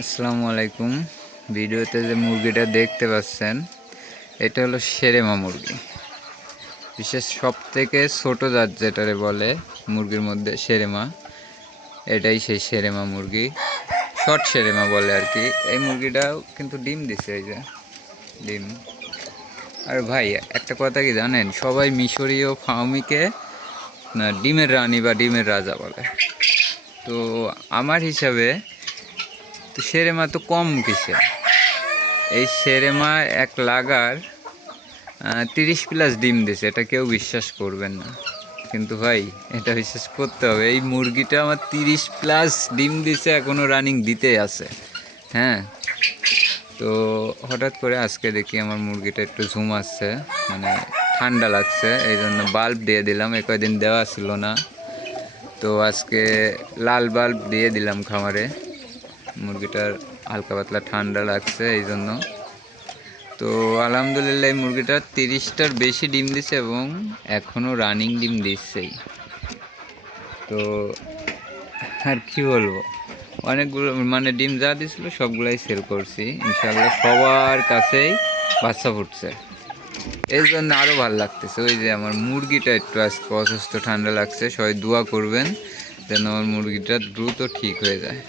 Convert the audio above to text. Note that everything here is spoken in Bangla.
আসসালামু আলাইকুম। ভিডিওতে যে মুরগিটা দেখতে পাচ্ছেন, এটা হলো সেরেমা মুরগি। বিশেষ সব থেকে ছোটো জাত যেটারে বলে মুরগির মধ্যে সেরেমা এটাই সেই সেরেমা মুরগি। শর্ট সেরেমা বলে আর কি। এই মুরগিটাও কিন্তু ডিম দিছে এই যে, ডিম। আর ভাই, একটা কথা কি জানেন? সবাই মিশরীয় ফাউমিকে ডিমের রানী বা ডিমের রাজা বলে। তো আমার হিসাবে তো সেরেমা তো কম কিসে? এই সেরেমা এক লাগার তিরিশ প্লাস ডিম দিছে, এটা কেউ বিশ্বাস করবেন না। কিন্তু ভাই, এটা বিশ্বাস করতে হবে। এই মুরগিটা আমার তিরিশ প্লাস ডিম দিছে এখনও রানিং দিতেই আছে। হ্যাঁ? তো হঠাৎ করে আজকে দেখি আমার মুরগিটা একটু ঝুম আসছে মানে ঠান্ডা লাগছে এই জন্য বাল্ব দিয়ে দিলাম। এ কয়দিন দেওয়া ছিল না। তো আজকে লাল বাল্ব দিয়ে দিলাম খামারে। মুরগিটার হালকা পাতলা ঠান্ডা লাগছে এই জন্য। তো আলহামদুলিল্লাহ এই মুরগিটা তিরিশটার বেশি ডিম দিছে এবং এখনও রানিং ডিম দিচ্ছেই। তো আর কি বলব? অনেকগুলো মানে ডিম যা দিছিল সবগুলাই সেল করছি। ইনশাল্লাহ সবার কাছেই বাচ্চা ফুটছে। এই জন্য আরও ভালো লাগতেছে। ওই যে আমার মুরগিটা একটু আজকে অসুস্থ, ঠান্ডা লাগছে। সবাই দোয়া করবেন যেন আমার মুরগিটা দ্রুত ঠিক হয়ে যায়।